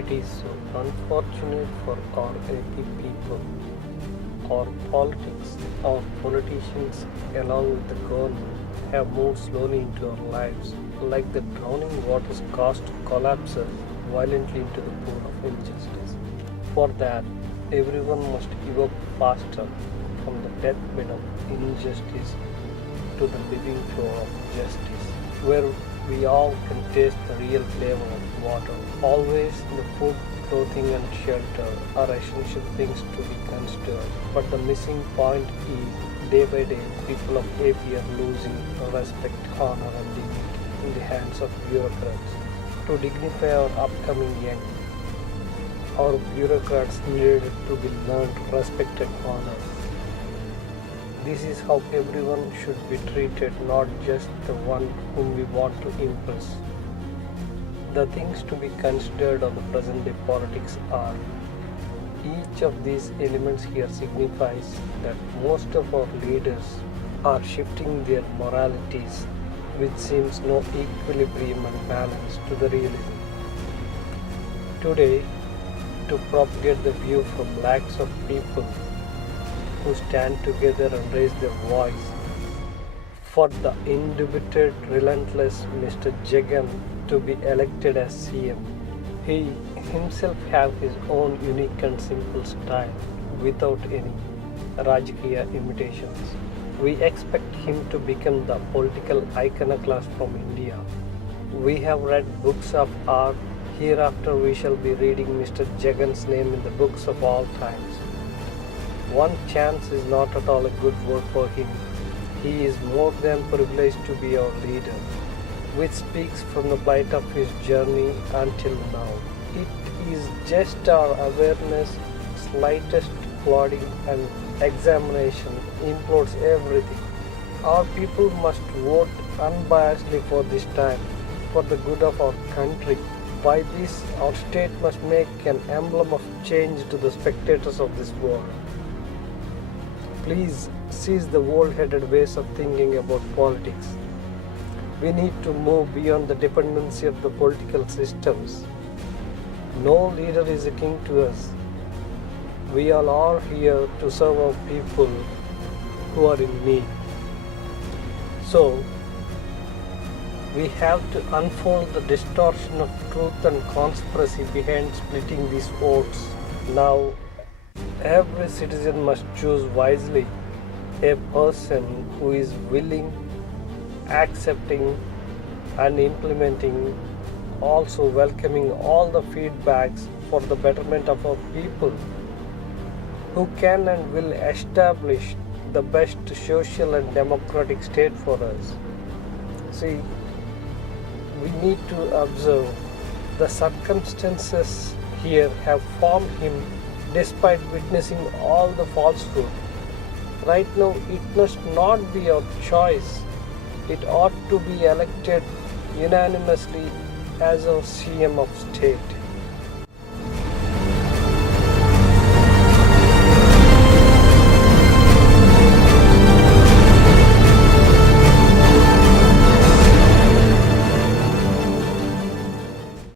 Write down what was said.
It is so unfortunate for our AP people, our politics, our politicians, along with the government, have moved slowly into our lives, like the drowning waters cast collapses violently into the pool of injustice. For that, everyone must evoke faster from the deathbed of injustice to the living flow of justice, where we all can taste the real flavor of water. Always the food, clothing and shelter are essential things to be considered. But the missing point is day by day people of AP are losing respect, honor and dignity in the hands of bureaucrats. To dignify our upcoming young, our bureaucrats needed to be learned, respected, honored. This is how everyone should be treated, not just the one whom we want to impress. The things to be considered on the present day politics are: each of these elements here signifies that most of our leaders are shifting their moralities, which seems no equilibrium and balance to the realism. Today, to propagate the view from lakhs of people who stand together and raise their voice for the indebited, relentless Mr. Jagan to be elected as CM. He himself have his own unique and simple style without any Rajakiya imitations. We expect him to become the political iconoclast from India. We have read books of art. Hereafter we shall be reading Mr. Jagan's name in the books of all times. One chance is not at all a good word for him. He is more than privileged to be our leader, which speaks from the plight of his journey until now. It is just our awareness, slightest clouding and examination implodes everything. Our people must vote unbiasedly for this time, for the good of our country. By this, our state must make an emblem of change to the spectators of this war. Please cease the old-headed ways of thinking about politics. We need to move beyond the dependency of the political systems. No leader is a king to us. We all are here to serve our people who are in need. So, we have to unfold the distortion of truth and conspiracy behind splitting these votes. Now, every citizen must choose wisely a person who is willing, accepting and implementing, also welcoming all the feedbacks for the betterment of our people, who can and will establish the best social and democratic state for us. See, we need to observe the circumstances here have formed him despite witnessing all the falsehood. Right now, it must not be our choice. It ought to be elected unanimously as our CM of state.